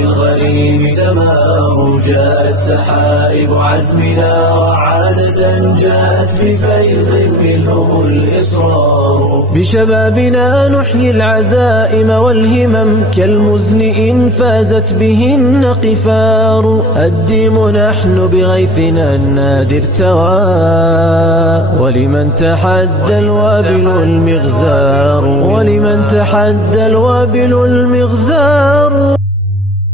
الغريم دمار. جاءت سحائب عزمنا وعادة جاءت في فيض منه الإصرار. بشبابنا نحيي العزائم والهمم كالمزن إن فازت بهن قفار. الديم نحن بغيثنا النادر توى ولمن تحدى الوابل المغزار. ولمن تحدى الوابل المغزار.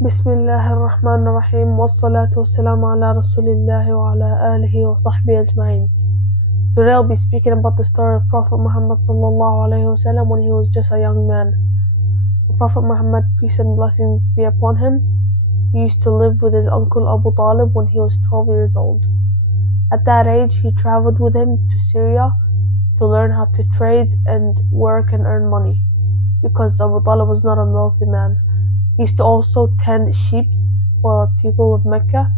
بسم الله الرحمن الرحيم والصلاة والسلام على رسول الله وعلى آله وصحبه أجمعين. Today I'll be speaking about the story of Prophet Muhammad sallallahu عليه وسلم when he was just a young man. The Prophet Muhammad, peace and blessings be upon him, he used to live with his uncle Abu Talib when he was 12 years old. At that age, he traveled with him to Syria to learn how to trade and work and earn money, because Abu Talib was not a wealthy man. He used to also tend sheep for people of Mecca,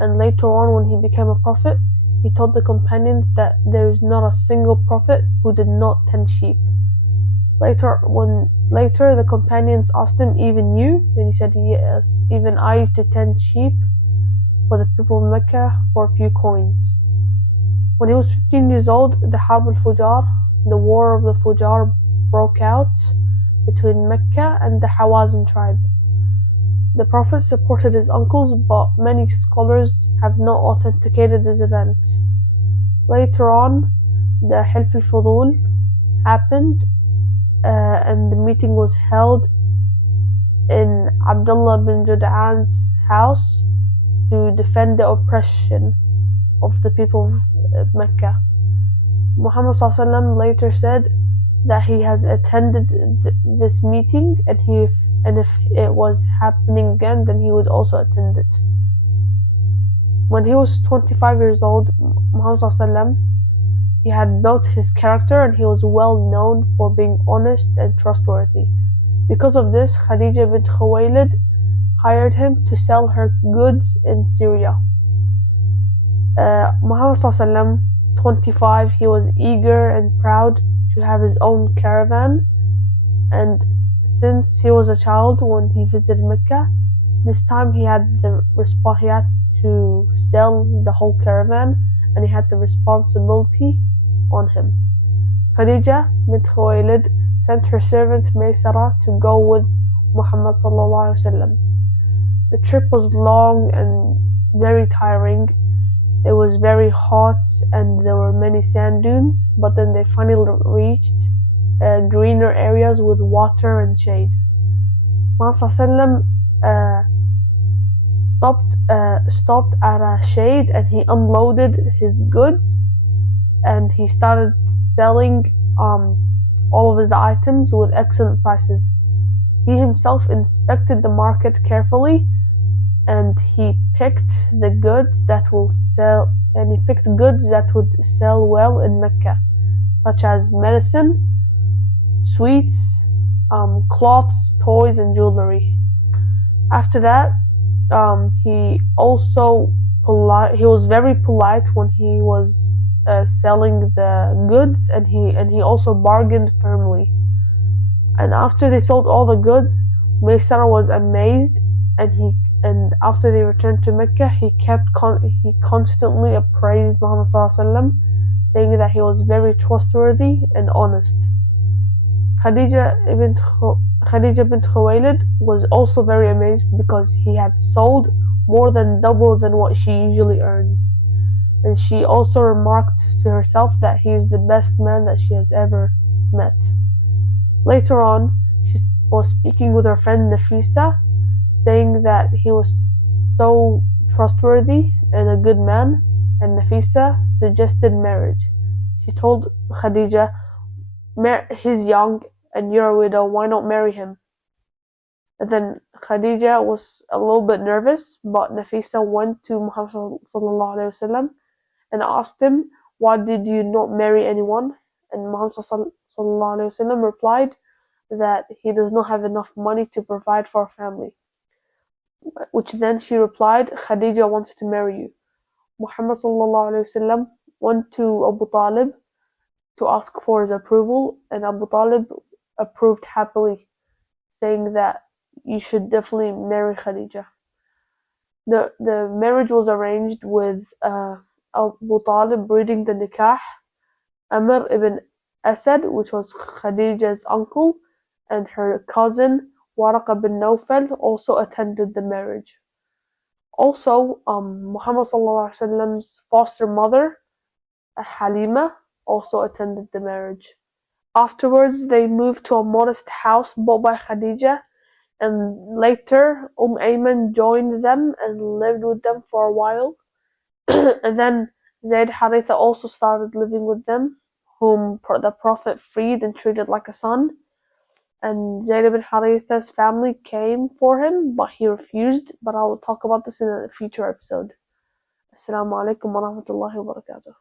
and later on when he became a prophet, he told the companions that there is not a single prophet who did not tend sheep. Later the companions asked him, even you? And he said, yes, even I used to tend sheep for the people of Mecca for a few coins. When he was 15 years old, the Harb al-Fujar, the war of the Fujar, broke out between Mecca and the Hawazin tribe. The Prophet supported his uncles, but many scholars have not authenticated this event. Later on, the Hilf al-Fudul happened, and the meeting was held in Abdullah bin Jud'an's house to defend the oppression of the people of Mecca. Muhammad ﷺ later said that he has attended this meeting, and if it was happening again, then he would also attend it. When he was 25 years old, Muhammad ﷺ, he had built his character and he was well known for being honest and trustworthy. Because of this, Khadija bint Khuwaylid hired him to sell her goods in Syria. Muhammad ﷺ, 25, he was eager and proud to have his own caravan, and since he was a child when he visited Mecca, this time he had to sell the whole caravan, and he had the responsibility on him. Khadija bint Khuwaylid sent her servant Maysara to go with Muhammad sallallahu alaihi wasallam. The trip was long and very tiring. It was very hot and there were many sand dunes, but then they finally reached greener areas with water and shade. Muhammad sallallahu stopped at a shade and he unloaded his goods and he started selling all of his items with excellent prices. He himself inspected the market carefully and he picked the goods that would sell well in Mecca, such as medicine, sweets, cloths, toys, and jewelry. After that, he was very polite when he was selling the goods, and he also bargained firmly. And after they sold all the goods, Maysara was amazed, and after they returned to Mecca, he constantly appraised Muhammad ﷺ, saying that he was very trustworthy and honest. Khadija bint Khuwaylid was also very amazed because he had sold more than double than what she usually earns. And she also remarked to herself that he is the best man that she has ever met. Later on, she was speaking with her friend Nafisa, saying that he was so trustworthy and a good man, and Nafisa suggested marriage. She told Khadija, he's young and you're a widow, why not marry him? And then Khadija was a little bit nervous, but Nafisa went to Muhammad sallallahu alaihi wasallam and asked him, why did you not marry anyone? And Muhammad sallallahu alaihi wasallam replied that he does not have enough money to provide for a family. Which then she replied, Khadija wants to marry you. Muhammad sallallahu alaihi wasallam went to Abu Talib to ask for his approval, and Abu Talib approved happily, saying that you should definitely marry Khadija. The marriage was arranged with Abu Talib reading the nikah. Amr ibn Asad, which was Khadija's uncle, and her cousin Waraqa bin Nawfal also attended the marriage. Also, Muhammad sallallahu alaihi wasallam's foster mother, Halima, also attended the marriage. Afterwards, they moved to a modest house bought by Khadija, and later Ayman joined them and lived with them for a while. And then Zayd Haritha also started living with them, whom the Prophet freed and treated like a son. And Zayd ibn Haritha's family came for him, but he refused. But I will talk about this in a future episode. Assalamu alaikum wa rahmatullahi wa barakatuh.